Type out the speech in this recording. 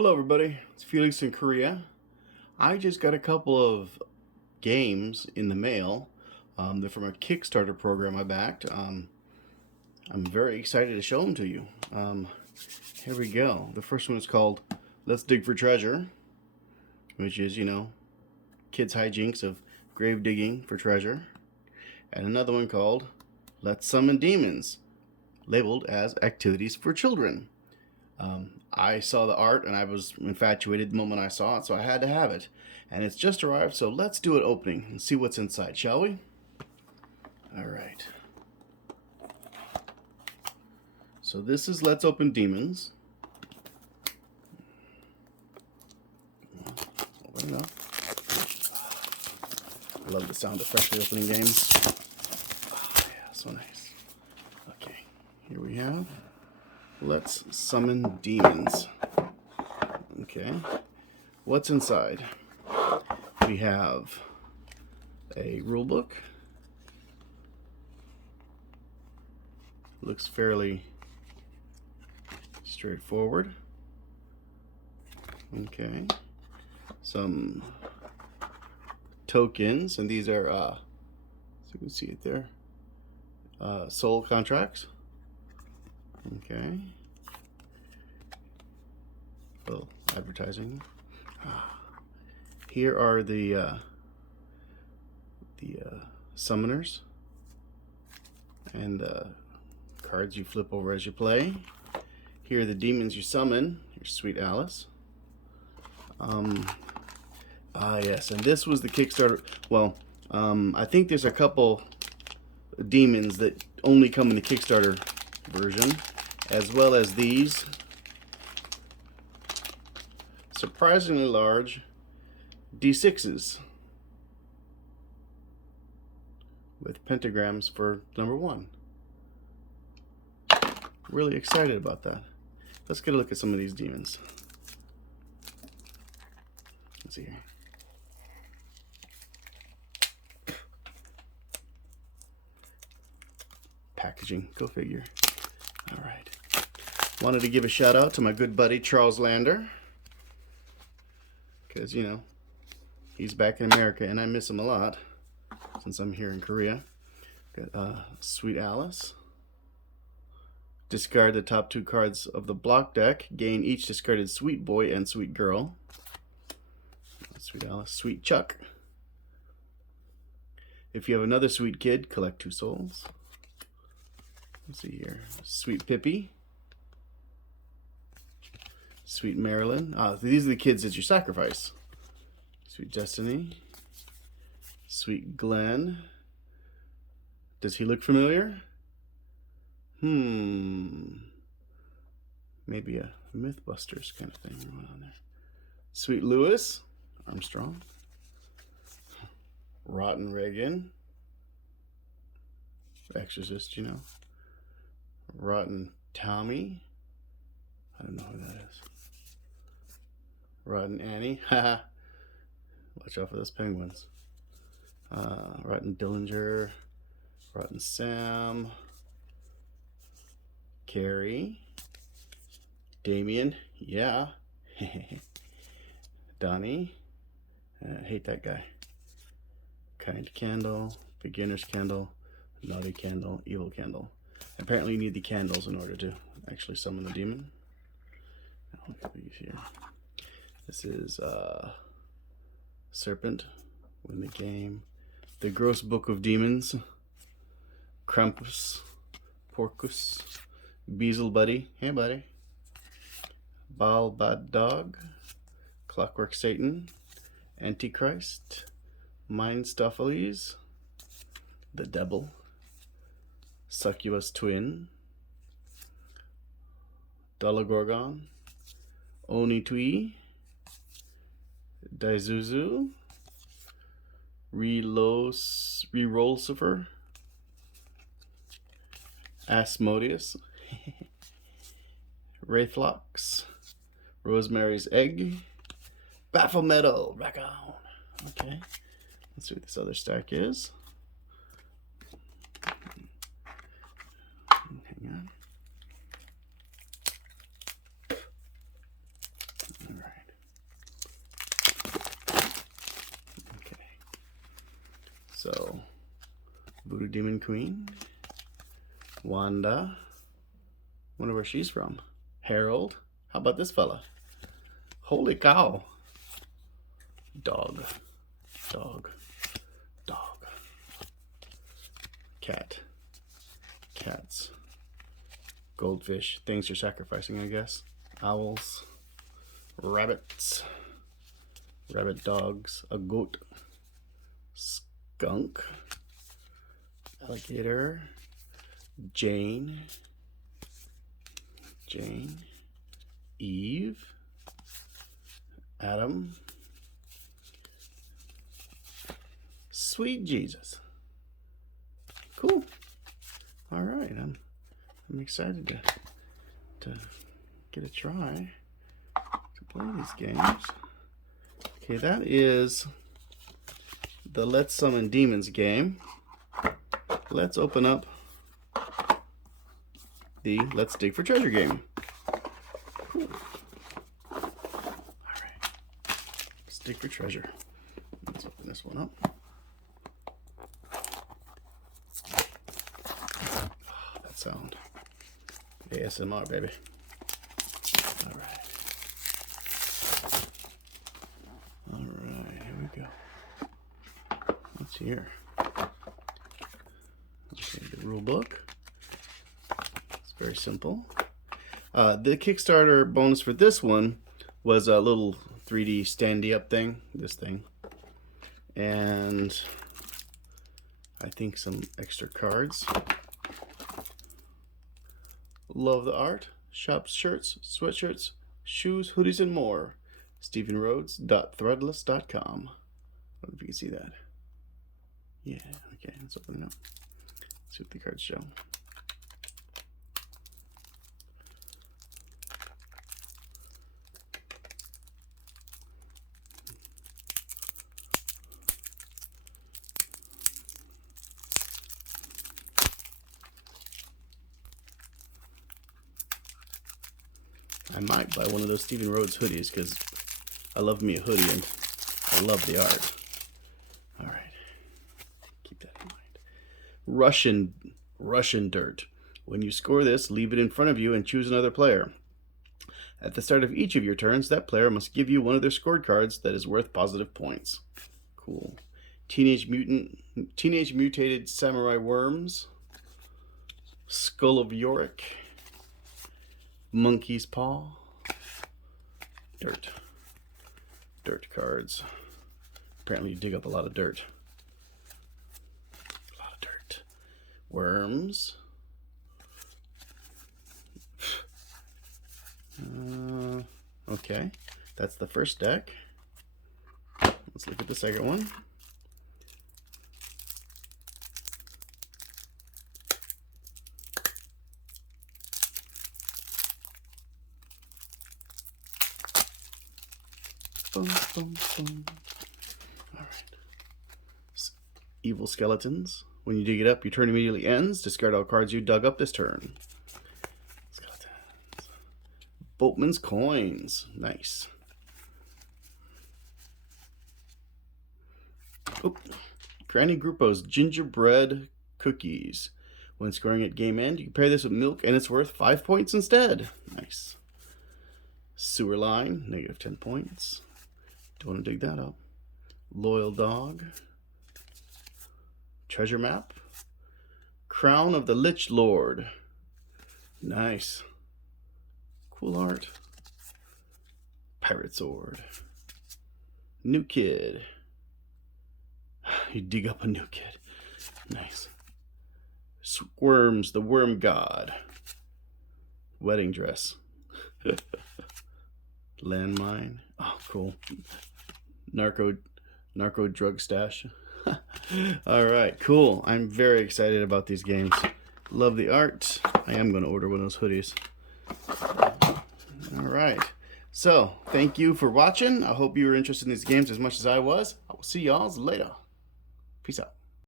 Hello everybody, it's Felix in Korea. I just got a couple of games in the mail. They're from a Kickstarter program I backed. I'm very excited to show them to you. Here we go. The first one is called Let's Dig for Treasure, which is, kids' hijinks of grave digging for treasure. And another one called Let's Summon Demons, labeled as Activities for Children. I saw the art and I was infatuated the moment I saw it, so I had to have it. And it's just arrived, so let's do an opening and see what's inside, shall we? Alright. So this is Let's Open Demons. Open it up. I love the sound of freshly opening games. Oh, yeah, so nice. Okay, here we have Let's Summon Demons. Okay, what's inside? We have a rule book. Looks fairly straightforward. Okay, some tokens, and these are, so you can see it there, soul contracts. Okay. Well, advertising. Here are the summoners and the cards you flip over as you play. Here are the demons you summon. Here's Sweet Alice. Yes, and this was the Kickstarter. Well, I think there's a couple demons that only come in the Kickstarter version, as well as these surprisingly large D6s with pentagrams for number 1. Really excited about that. Let's get a look at some of these demons. Let's see here. Packaging, go figure. All right. Wanted to give a shout out to my good buddy Charles Lander, because he's back in America and I miss him a lot since I'm here in Korea. Got Sweet Alice. Discard the top 2 cards of the block deck. Gain each discarded Sweet Boy and Sweet Girl. Sweet Alice. Sweet Chuck. If you have another sweet kid, collect 2 souls. Let's see here. Sweet Pippi. Sweet Marilyn. These are the kids that you sacrifice. Sweet Destiny. Sweet Glenn. Does he look familiar? Maybe a Mythbusters kind of thing going on there. Sweet Louis Armstrong. Rotten Reagan. Exorcist, Rotten Tommy. I don't know who that is. Rotten Annie. Haha. Watch out for those penguins. Rotten Dillinger. Rotten Sam. Carrie. Damien. Yeah. Donnie. Hate that guy. Kind Candle. Beginner's Candle. Naughty Candle. Evil Candle. Apparently you need the candles in order to actually summon the demon. Now, look at these here. This is Serpent. Win the game. The Gross Book of Demons. Krampus. Porcus. Beezle Buddy. Hey buddy. Baal Bad Dog. Clockwork Satan. Antichrist. Mindstopheles. The Devil. Succubus Twin. Dolagorgon. Onitui. Daizuzu. Rerolsifer. Asmodeus. Wraithlox. Rosemary's Egg. Baphometal. Back on. Okay. Let's see what this other stack is. Hang on. Voodoo Demon Queen. Wanda. Wonder where she's from. Harold. How about this fella? Holy cow. Dog. Dog. Dog. Cat. Cats. Goldfish. Things you're sacrificing, I guess. Owls. Rabbits. Rabbit dogs. A goat. Skunk. Alligator. Jane. Jane. Eve. Adam. Sweet Jesus. Cool. All right, I'm excited to get a try to play these games. Okay, that is the Let's Summon Demons game. Let's open up the Let's Dig for Treasure game. Cool. All right, let's dig for treasure. Let's open this one up. Oh, that sound. ASMR, baby. All right. All right, here we go. What's here? Okay, the rule book. It's very simple. The Kickstarter bonus for this one was a little 3D standy up thing, this thing. And I think some extra cards. Love the art. Shop shirts, sweatshirts, shoes, hoodies, and more. StevenRhodes.threadless.com. I don't know if you can see that. Yeah, okay, let's open it up. See what the cards show. I might buy one of those Steven Rhodes hoodies because I love me a hoodie and I love the art. All right, keep that in mind. Russian dirt. When you score this, leave it in front of you and choose another player. At the start of each of your turns, that player must give you one of their scored cards that is worth positive points. Cool. Teenage Mutated Samurai Worms. Skull of Yorick. Monkey's Paw. Dirt. Dirt cards. Apparently you dig up a lot of dirt. A lot of dirt. Worms. Okay. That's the first deck. Let's look at the second one. Boom, boom, boom. All right. Evil Skeletons. When you dig it up, your turn immediately ends. Discard all cards you dug up this turn. Skeletons. Boatman's Coins. Nice. Oh. Granny Grupo's Gingerbread Cookies. When scoring at game end, you can pair this with milk and it's worth 5 points instead. Nice. Sewer Line. Negative 10 points. Don't want to dig that up. Loyal Dog. Treasure Map. Crown of the Lich Lord. Nice. Cool art. Pirate Sword. New Kid. You dig up a new kid. Nice. Squirms, the Worm God. Wedding Dress. Landmine. Oh, cool. Narco drug stash. All right, cool. I'm very excited about these games. Love the art. I am going to order one of those hoodies. All right. So, thank you for watching. I hope you were interested in these games as much as I was. I will see y'all later. Peace out.